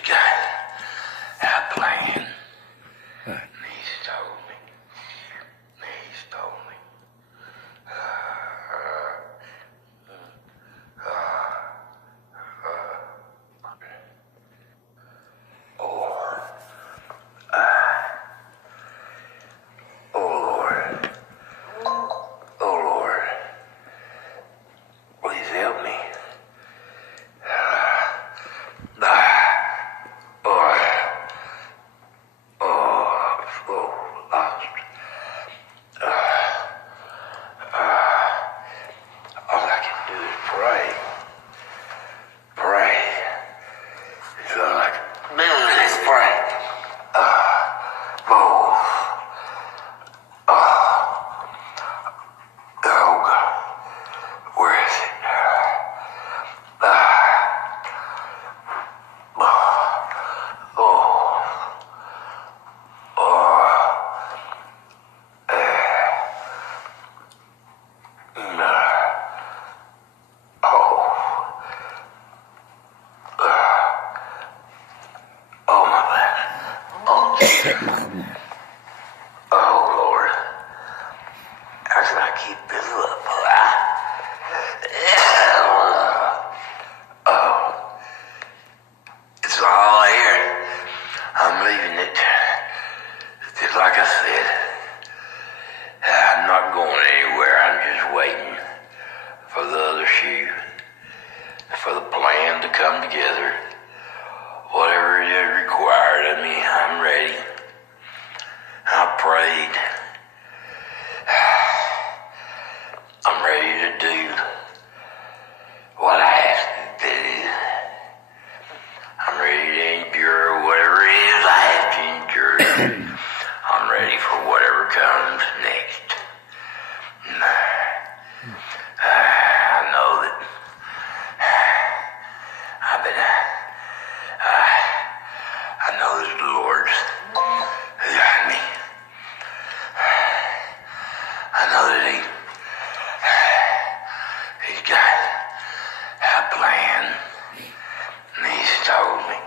He's got a plan. He's told me. He's told me. Lord, please help me. I'm so lost. All I can do is pray. Pray. It's like, let's pray. Oh God, where is it? Oh my back. Oh Jesus. Oh Lord. How can I keep this up? Oh, it's all here. I'm leaving it. Just like I said, I'm not going anywhere. I'm just waiting for the other shoe, for the plan to come together. Whatever it is required of me, I'm ready. I prayed. I'm ready to do what I have to do. I'm ready to endure whatever it is I have to endure. I'm ready for whatever comes next. I know that I know that the Lord's got me. I know that He's got a plan. He's told me.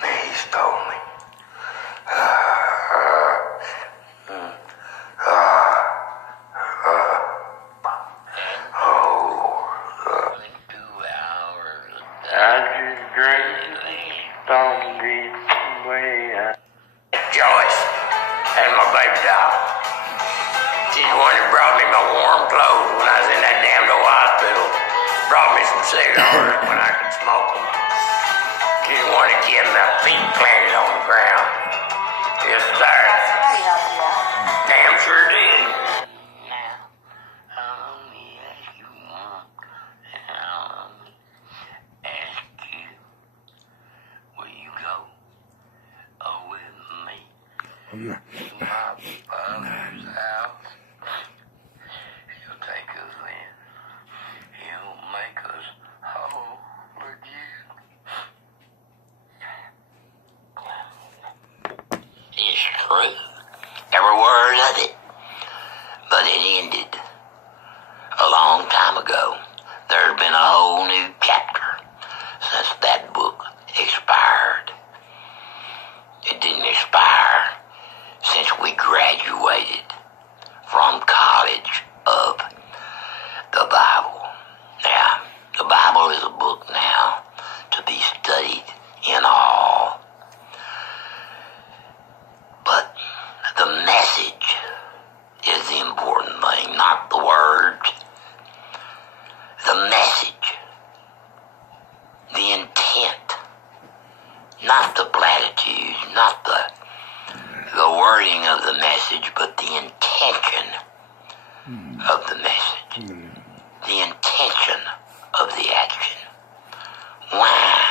He's told me. I just drank the way. Joyce, that's my baby doll. She's the one that brought me my warm clothes when I was in that damn old hospital. Brought me some cigars when I could smoke them. She's the one that kept my feet planted on the ground. Yes, sir. Damn sure did. My Father's house. He'll take us in. He'll make us whole again. It's true. Every word of it. But it ended a long time ago. There's been a whole new chapter since that book expired. It didn't expire since we graduated from College of the Bible. Now, the Bible is a book now to be studied in all. But the message is the important thing, not the words. The message, the intent, not the platitudes, not the wording of the message, but the intention of the message, the intention of the action. Why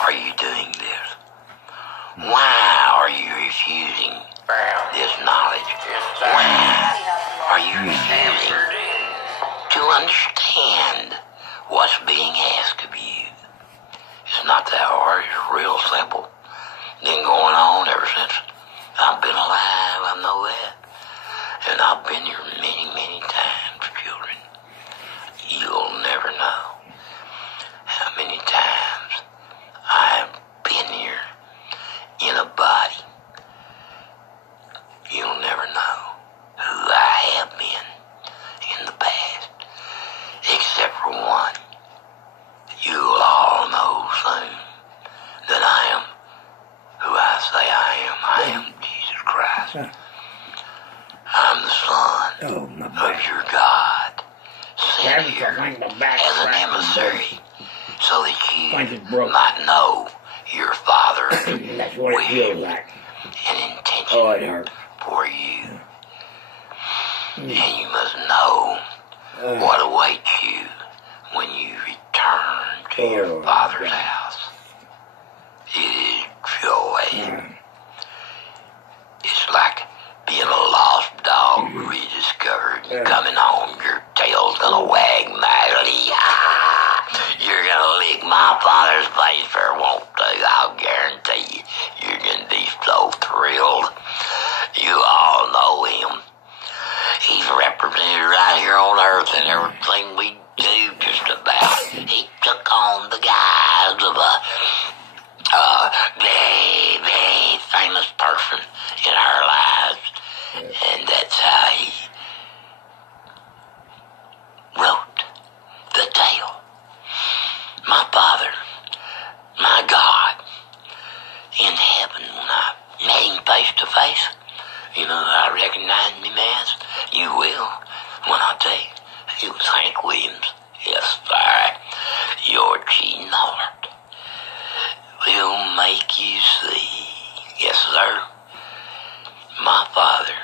are you doing this? Why are you refusing this knowledge? Why are you refusing to understand what's being asked of you? It's not that hard. It's real simple. Been going on ever since I've been alive, I know that. And I've been here many, many times, children. You'll never know how many times I have eyes. I'm the son of your God, sent here as an emissary, so that you might know your Father's wish and intention for you. And you must know what awaits you when you return to your Father's house. It is joy. It's like being a lost dog rediscovered and coming home. Your tail's gonna wag madly. You're gonna lick my Father's face for won't you? I'll guarantee you, you're gonna be so thrilled. You all know him. He's represented right here on earth in everything we do, just about. He took on the guise of a very, very famous person in our lives. And that's how he wrote the tale. My Father, my God, in heaven, when I met him face to face, you know who I recognized him as? You will, when I tell you, it was Hank Williams. Yes, sir, your cheating heart will make you see. Yes, sir. My father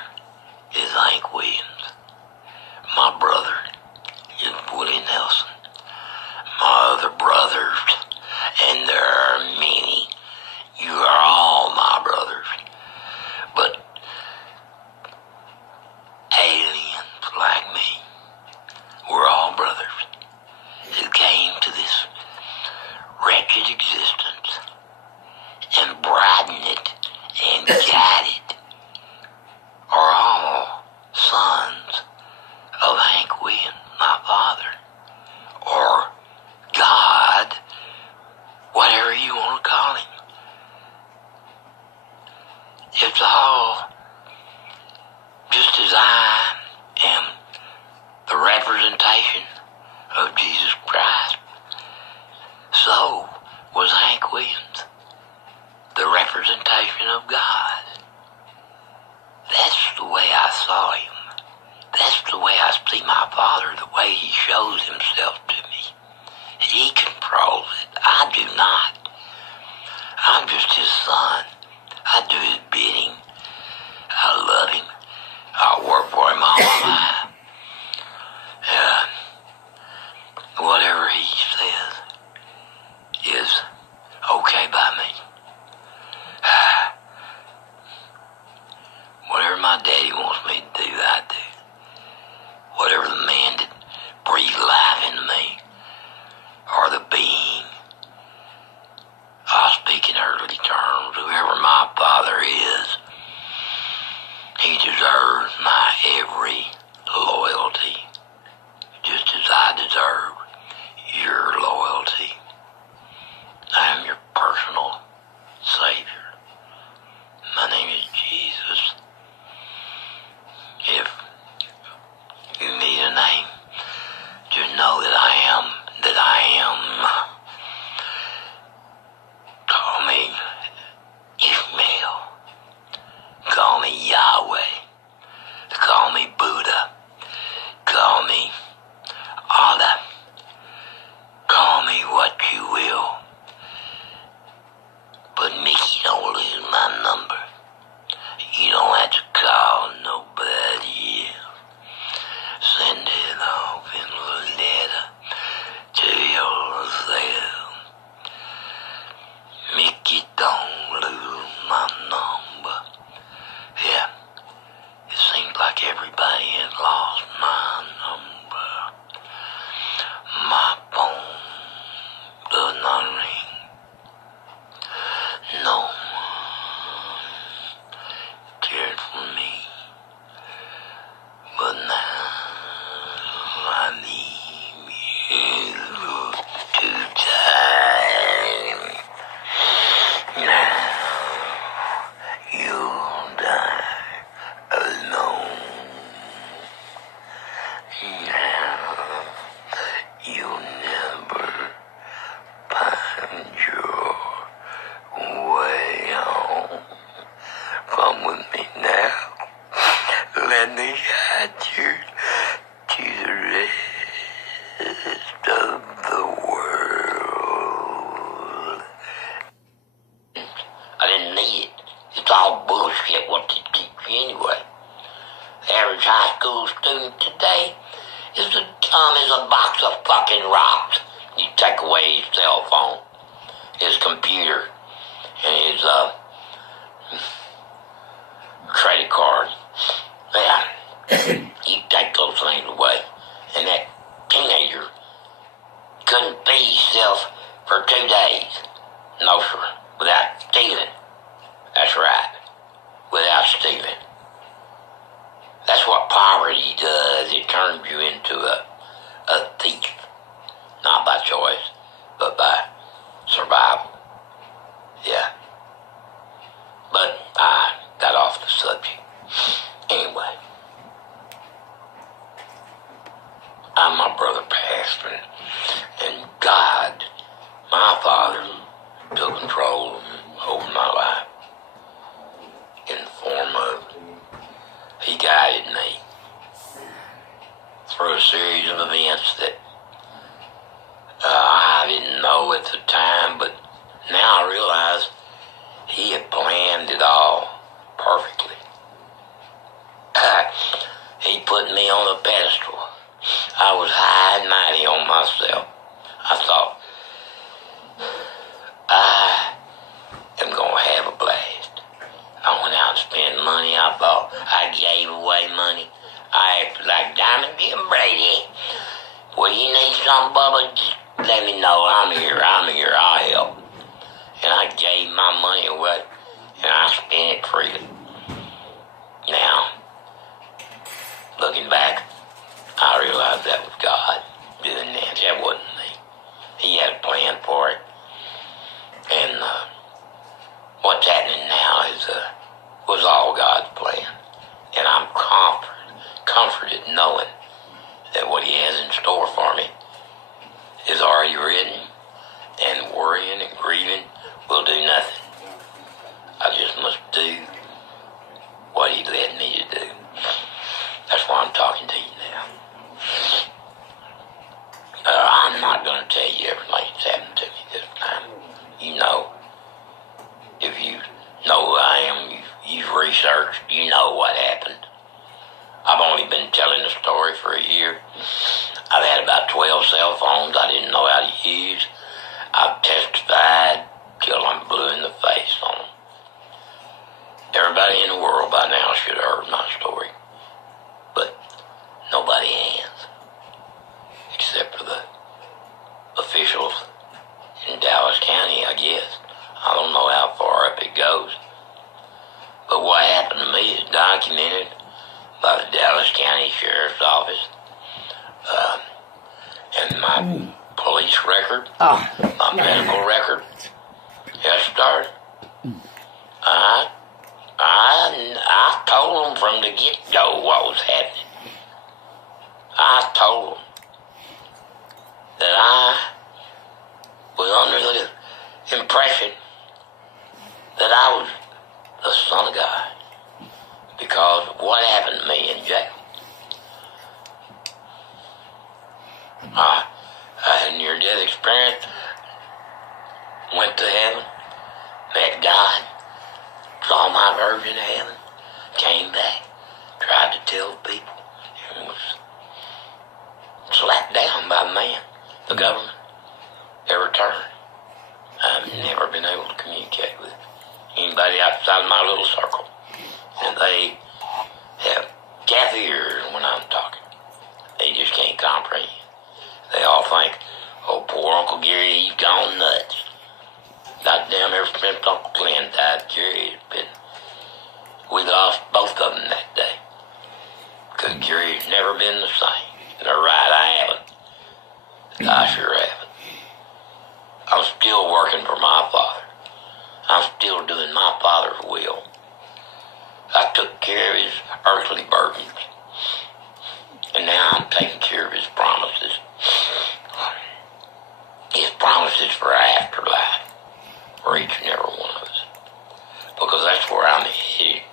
is Hank Williams. My brother is Willie Nelson. My other brothers, and there are many, you are all my brothers. But aliens like me, we're all brothers who came to this wretched existence and brightened it and guided it, are all sons of Hank Williams, my father, or God, whatever you want to call him. It's all just as I am the representation of Jesus Christ, so was Hank Williams the representation of God. That's the way I saw him. That's the way I see my Father, the way he shows himself to me. He controls it. I do not. I'm just his son. I do his bidding. I love him. I work for him all my life. Whatever he says is okay by me. Whatever my daddy wants me to do, I do. Whatever the man that breathed life into me, or the being, I'll speak in earthly terms. Whoever my father is, he deserves my every loyalty, just as I deserve your loyalty. I am your personal Savior. My name is Jesus. If you need a name, just know that I am. Call me Ishmael. Call me Yahweh. Call me Buddha. Call me Allah. Call me what you will. But Mickey, don't lose my number. You don't have to call nobody else. Send it off in a letter to yourself. Mickey, don't lose my number. Yeah, it seems like everybody has lost my number. My phone does not ring. No one cared for me. But now I need you to die. Now you'll die alone. Now you'll never find your way home. Come with me now. dumb as a box of fucking rocks. You take away his cell phone, his computer, and his credit card. Yeah, you take those things away, and that teenager couldn't feed himself for 2 days. No, sir, without stealing. That's right, without stealing. That's what poverty does. It turns you into a thief. Not by choice, but by survival. Yeah. But I got off the subject. Anyway. My brother passed, and God, my Father, took control over my life in the form of He guided me through a series of events that I didn't know at the time, but now I realize He had planned it all perfectly. He put me on a pedestal. I was high and mighty on myself. I thought, I am going to have a blast. I went out and spent money. I thought I gave away money. I acted like Diamond Jim Brady. Well, you need something, Bubba? Just let me know. I'm here. I'll help. And I gave my money away, and I spent it freely. Now, looking back, I realized that was God doing that. That wasn't me. He had a plan for it. And what's happening now was all God's plan. And I'm comforted knowing that what He has in store for me is already written, and worrying and grieving will do nothing. I just must do what He led me to do. That's why I'm talking to you now. I'm not going to tell you everything that's happened to me this time. You know, if you know who I am, you've researched, you know what happened. I've only been telling the story for a year. I've had about 12 cell phones I didn't know how to use. I've testified till I'm blue in the face on them. Everybody in the world by now should have heard my story. But nobody has. Except for the officials in Dallas County, I guess. I don't know how far up it goes. But what happened to me is documented by the Dallas County Sheriff's Office. And my police record, my medical record. Yes, sir. I told them from the get-go what was happening. I told them that I was under the impression that I was the Son of God because of what happened to me in jail. I had a near-death experience, went to heaven, met God, saw my version of heaven, came back, tried to tell people, and was slapped down by man, the government, every turn. I've never been able to communicate with anybody outside of my little circle. And they have deaf ears when I'm talking. They just can't comprehend. They all think, oh, poor Uncle Gary, he's gone nuts. Goddamn, ever since Uncle Glenn died, Gary has been... We lost both of them that day. Because Gary's never been the same. They're right, I haven't. I sure haven't. I'm still working for my Father. I'm still doing my Father's will. I took care of His earthly burdens. And now I'm taking care of His promises. His promises for our afterlife. For each and every one of us. Because that's where I'm headed.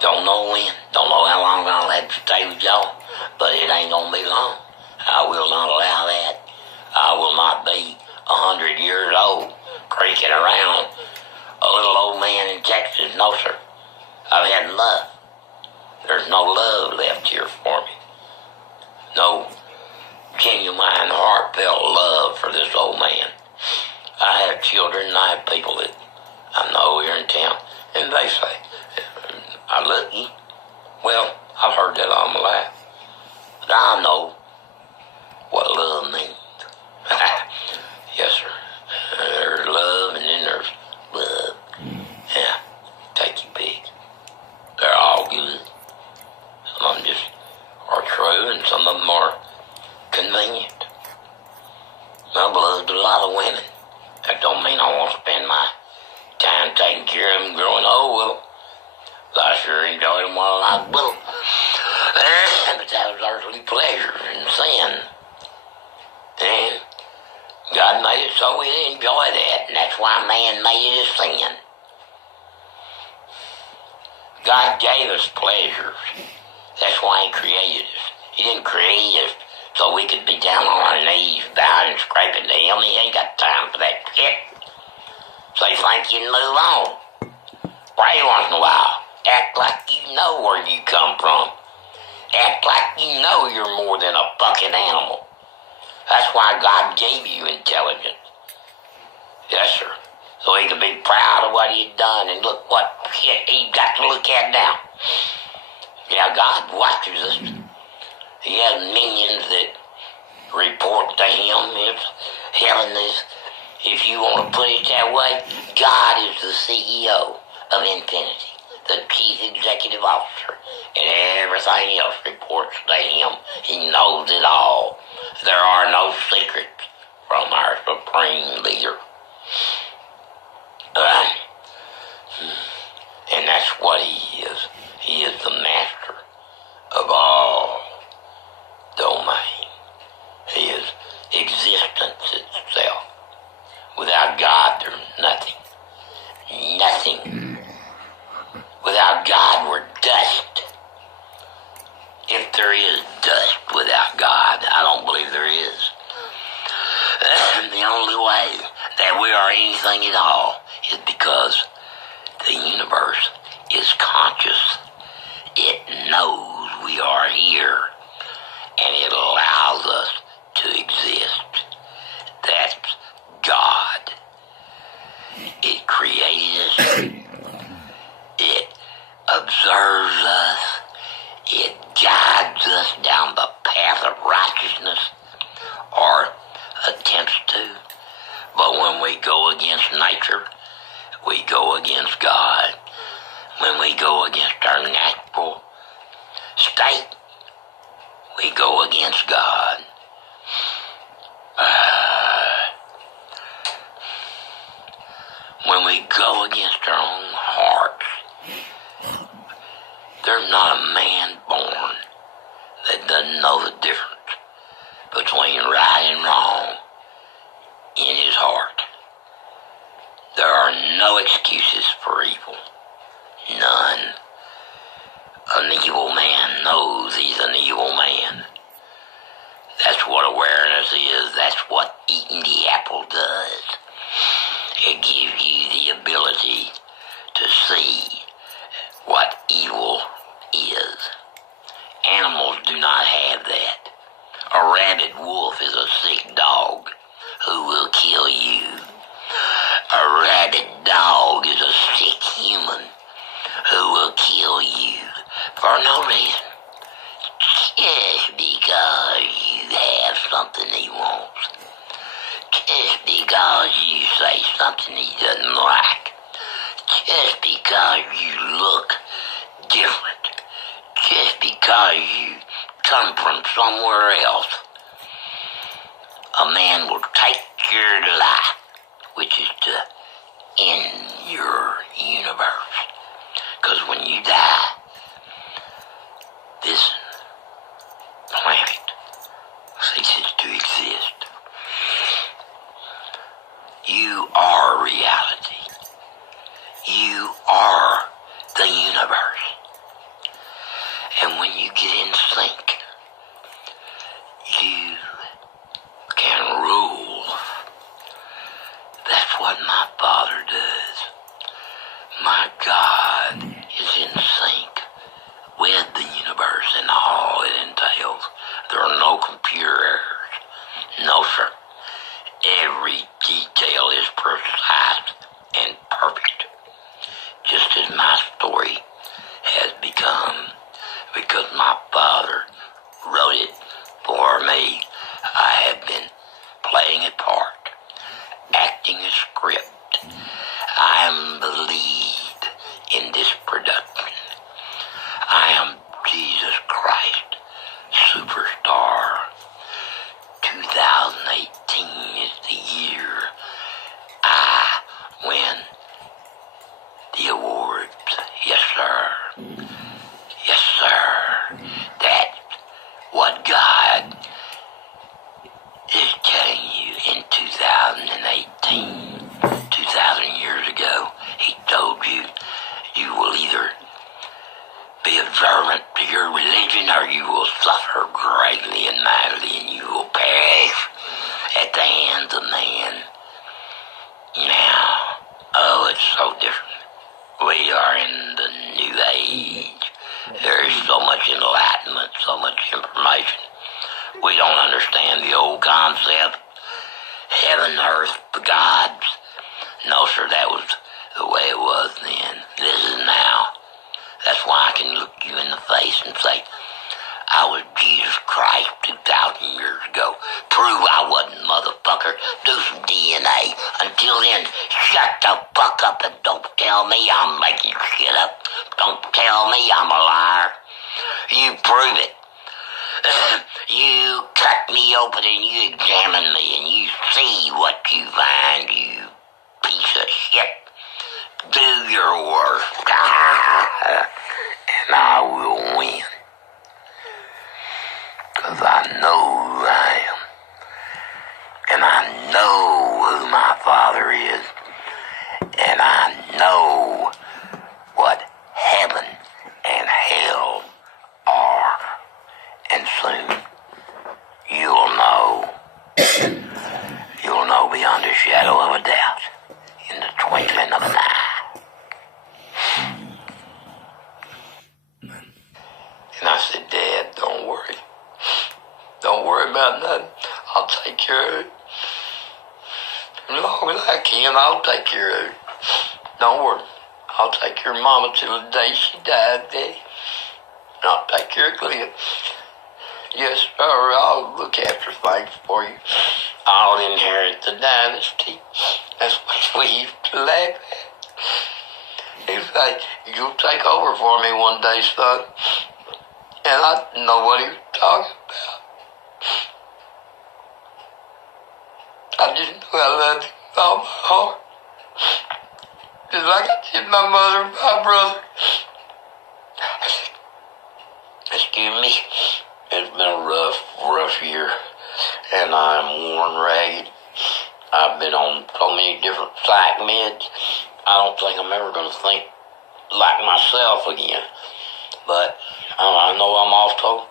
Don't know when. Don't know how long I'll have to stay with y'all. But it ain't gonna be long. I will not allow that. I will not be 100 years old, creaking around a little old man in Texas. No, sir. I've had enough. There's no love left here for me. no genuine, heartfelt love for this old man. I have children and I have people that I know here in town, and they say, I love you. Well, I've heard that all my life. But I know what love means. Yes, sir. There's love and then there's love. Yeah, take your pick. They're all good. Some of them just are true and some of them are convenient. I've loved a lot of women. That don't mean I want to spend my time taking care of them growing old with them. I sure enjoyed them while I was little. But that was earthly pleasure and sin. And God made it so we enjoy that, and that's why man made it a sin. God gave us pleasures. That's why he created us. He didn't create us so we could be down on our knees, bowing and scraping to him. He ain't got time for that shit. Say thank you and move on. Pray once in a while. Act like you know where you come from. Act like you know you're more than a fucking animal. That's why God gave you intelligence. Yes, sir. So he could be proud of what he'd done, and look what shit he's got to look at now. Yeah, God watches us. He has minions that report to him. If heaven is, if you want to put it that way, God is the CEO of Infinity, the chief executive officer, and everything else reports to him. He knows it all. There are no secrets from our supreme leader. And that's what he is. He is the master of all domain. He is existence itself. Without God, there's nothing. Nothing. Without God, we're dust. If there is dust without God, I don't believe there is. The only way that we are anything at all is because the universe is conscious. It knows we are here, and it allows us to exist. That's God. It created us. It observes us. It guides us down the path of righteousness, or attempts to. But when we go against nature, we go against God. When we go against our natural state, we go against God. When we go against our own hearts, there's not a man born that doesn't know the difference between right and wrong in his heart. There are no excuses for evil. None. An evil man knows he's an evil man. That's what awareness is. That's what eating the apple does. It gives you the ability to see what evil is. Animals do not have that. A rabid wolf is a sick dog who will kill you. A rabid dog is a sick human who will kill you for no reason. Just because you have something he wants. Just because you say something he doesn't like. Just because you look different. Just because you come from somewhere else. A man will take your life, which is to end your universe. Because when you die, this planet ceases to exist. You are reality. You are the universe. And when you get in sync, you can rule. That's what my Father does. My God is in sync with the universe and all it entails. There are no computer errors. No, sir. Every detail is precise and perfect, just as my story has become, because my father wrote it for me. I have been playing a part, acting a script. I am the lead in this production. I am Jesus Christ, superstar. 2018 is the year I win the awards. Yes, sir. Yes, sir. That's what God is telling you in 2018. 2,000 years ago, He told you, you will either be observant to your religion or you will suffer greatly and mightily and you will perish at the hands of man. Now, oh, it's so different. We are in the new age. There is so much enlightenment, so much information. We don't understand the old concept. Heaven, earth, the gods. No, sir, that was the way it was then. This is now. That's why I can look you in the face and say, I was Jesus Christ 2,000 years ago. Prove I wasn't, motherfucker. Do some DNA. Until then, shut the fuck up and don't tell me I'm making shit up. Don't tell me I'm a liar. You prove it. You cut me open and you examine me and you see what you find, you piece of shit. Do your worst. And I will win. 'Cause I know who I am. And I know who my Father is. And I know what heaven and hell are. And soon you'll know. You'll know beyond a shadow of a doubt. In the twinkling of an eye. And I said, Dad, don't worry. Don't worry about nothing. I'll take care of it. As long as I can, I'll take care of it. Don't worry. I'll take care of Mama till the day she died, Daddy. And I'll take care of Glenn. Yes, sir, I'll look after things for you. I'll inherit the dynasty. That's what we used to laugh at. He'd say, you'll take over for me one day, son. And I didn't know what he was talking about. I just knew I loved him with all my heart. Just like I did my mother and my brother. Excuse me. It's been a rough year. And I'm worn ragged. I've been on so many different psych meds. I don't think I'm ever going to think like myself again. But I know I'm also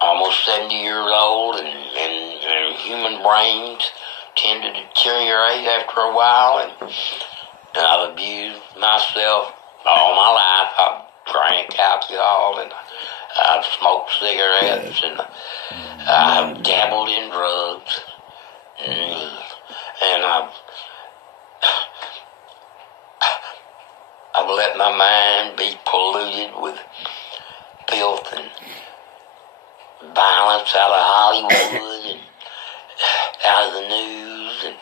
almost 70 years old, and human brains tend to deteriorate after a while. And I've abused myself all my life. I've drank alcohol, and I've smoked cigarettes, and I've dabbled in drugs, and I've let my mind be polluted with filth and violence out of Hollywood and out of the news and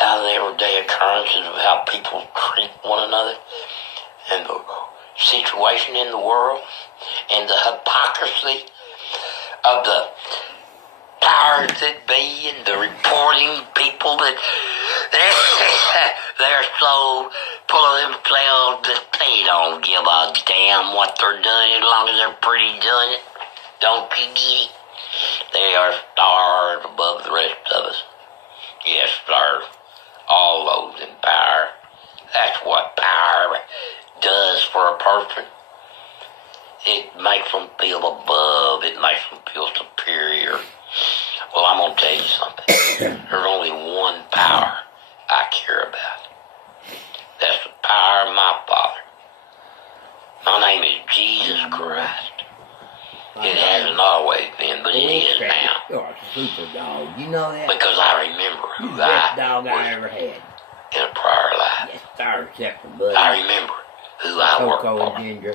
out of the everyday occurrences of how people treat one another and the situation in the world and the hypocrisy of the powers that be and the reporting people that they're so full of themselves that they don't give a damn what they're doing as long as they're pretty doing it. Don't you get it? They are stars above the rest of us. Yes, sir. All those in power. That's what power does for a person. It makes them feel above. It makes them feel superior. Well, I'm going to tell you something. There's only one power I care about. That's the power of my Father. My name is Jesus Christ. It hasn't always been, but it super dog. You know that? Because I remember You're who the best I dog I was ever had. in a prior life. Yes, sir, except for Buddy. I remember who I worked Coco for. and Ginger.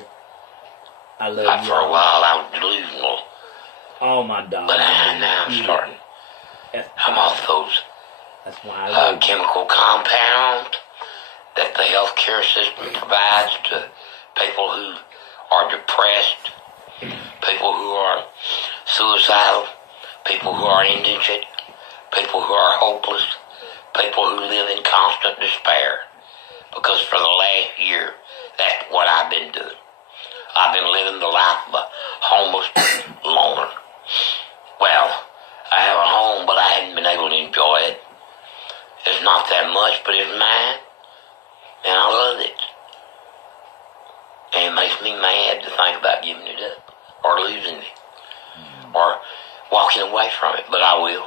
I love you. For a while I was delusional, All my dogs. but now I'm starting. I'm off those That's why I love you. chemical compounds that the healthcare system provides to people who are depressed, people who are suicidal, people who are indigent, people who are hopeless, people who live in constant despair. Because for the last year, that's what I've been doing. I've been living the life of a homeless loner. Well, I have a home, but I haven't been able to enjoy it. It's not that much, but it's mine, and I love it. And it makes me mad to think about giving it up, or losing it, or walking away from it, but I will.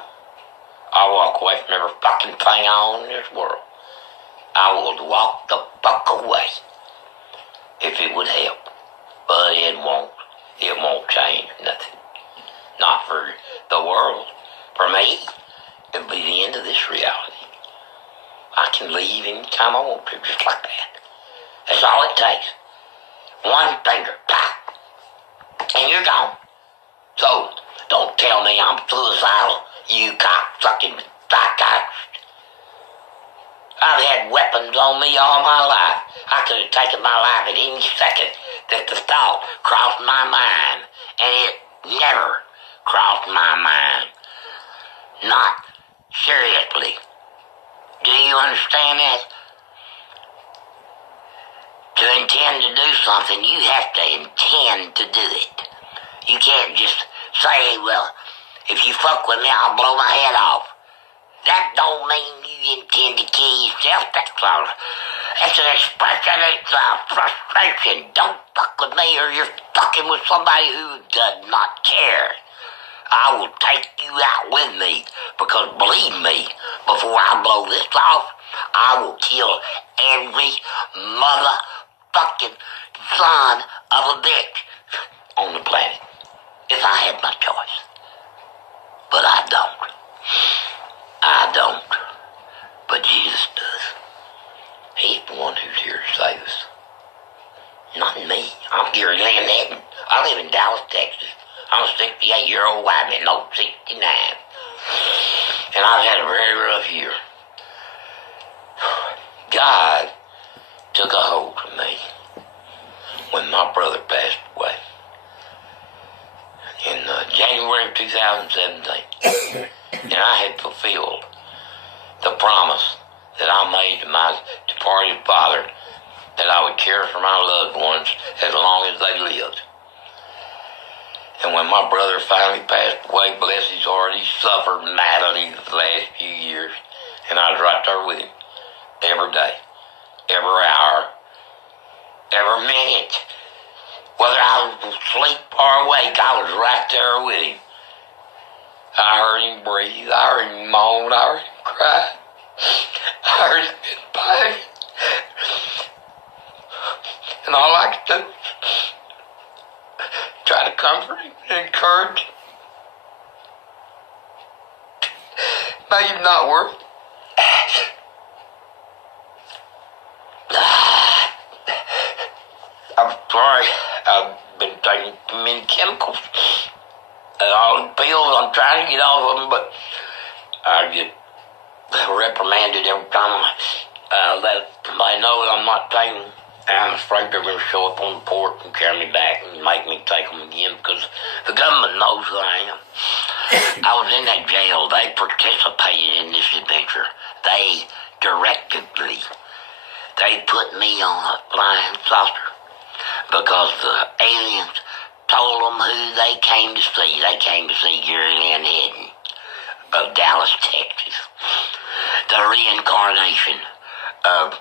I'll walk away from every fucking thing I own in this world. I will walk the fuck away if it would help, but it won't. It won't change nothing. Not for the world. For me, it'll be the end of this reality. I can leave anytime I want to, just like that. That's all it takes. One finger, pop, and you're gone. So, don't tell me I'm suicidal, you cocksucking psychiatrist. I've had weapons on me all my life. I could have taken my life at any second that the thought crossed my mind, and it never crossed my mind. Not seriously. Do you understand that? To intend to do something, you have to intend to do it. You can't just say, well, if you fuck with me, I'll blow my head off. That don't mean you intend to kill yourself. That's an expression of frustration. Don't fuck with me or you're fucking with somebody who does not care. I will take you out with me because believe me, before I blow this off, I will kill every motherfucking son of a bitch on the planet if I had my choice. But I don't. I don't. But Jesus does. He's the one who's here to save us. Not me. I'm Gary Lynn. I live in Dallas, Texas. I'm a 68-year-old white man, no, 69. And I've had a very rough year. God took a hold of me when my brother passed away in January of 2017. And I had fulfilled the promise that I made to my departed father that I would care for my loved ones as long as they lived. And when my brother finally passed away, bless his heart, he suffered mightily the last few years. And I was right there with him every day, every hour, every minute. Whether I was asleep or awake, I was right there with him. I heard him breathe, I heard him moan, I heard him cry, I heard him in pain. And all I could do was try to comfort him and encourage him. Make him not worry. I'm sorry, I've been taking too many chemicals. And all the pills, I'm trying to get off of them, but I get reprimanded every time I let somebody know that I'm not taking them. And I'm afraid they're going to show up on the porch and carry me back and make me take them again because the government knows who I am. I was in that jail. They participated in this adventure. They directed me. They put me on a flying saucer because the aliens told them who they came to see. They came to see Gary Lynn Hedden of Dallas, Texas. The reincarnation of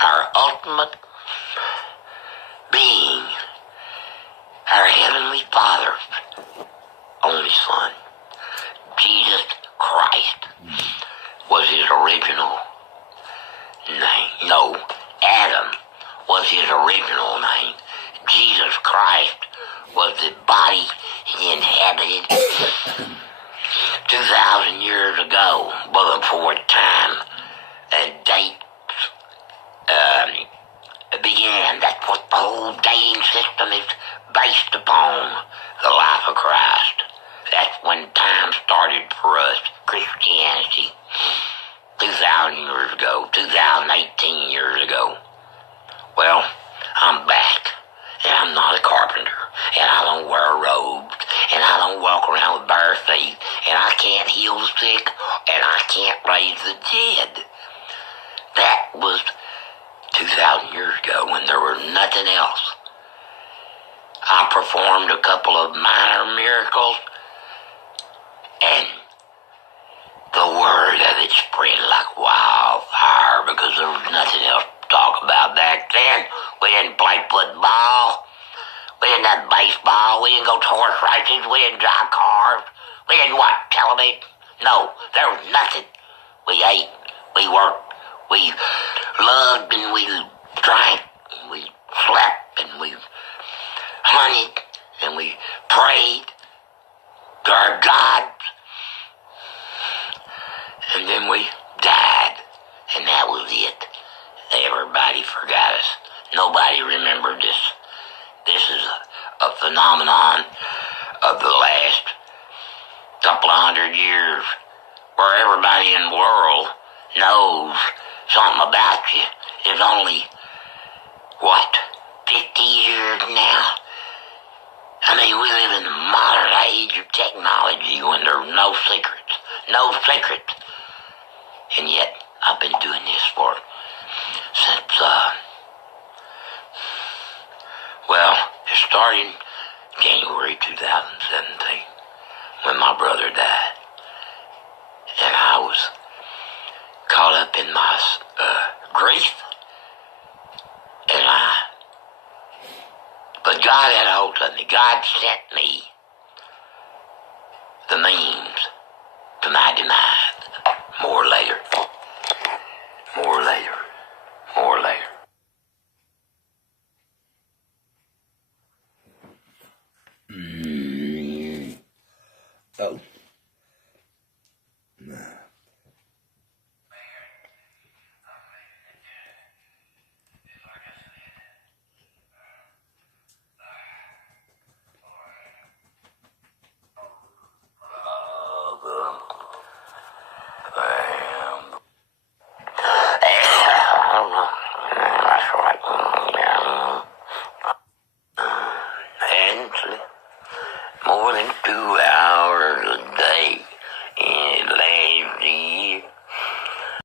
our ultimate being, our Heavenly Father's only Son, Jesus Christ, was his original name. No, Adam was his original name. Jesus Christ was the body he inhabited. 2,000 years ago, but before time and date began. That's what the whole dating system is based upon, the life of Christ. That's when time started for us, Christianity, 2,000 years ago, 2018 years ago. Well, I'm back, and I'm not a carpenter, and I don't wear robes, and I don't walk around with bare feet, and I can't heal the sick, and I can't raise the dead. That was 2,000 years ago when there was nothing else. I performed a couple of minor miracles, and the word of it spread like wildfire because there was nothing else to talk about back then. We didn't play football. We didn't have baseball. We didn't go to horse races. We didn't drive cars. We didn't watch television. No, there was nothing. We ate. We worked. We loved and we drank. And we slept and we hunted and we prayed to our gods. And then we died. And that was it. Everybody forgot us. Nobody remembered this. This is a phenomenon of the last couple of 100 years where everybody in the world knows something about you. It's only, 50 years now? I mean, we live in the modern age of technology when there's no secrets. No secrets. And yet, I've been doing this since, it started January 2017 when my brother died. And I was caught up in my grief. But God had a hold of me. God sent me the means to my demise. More later.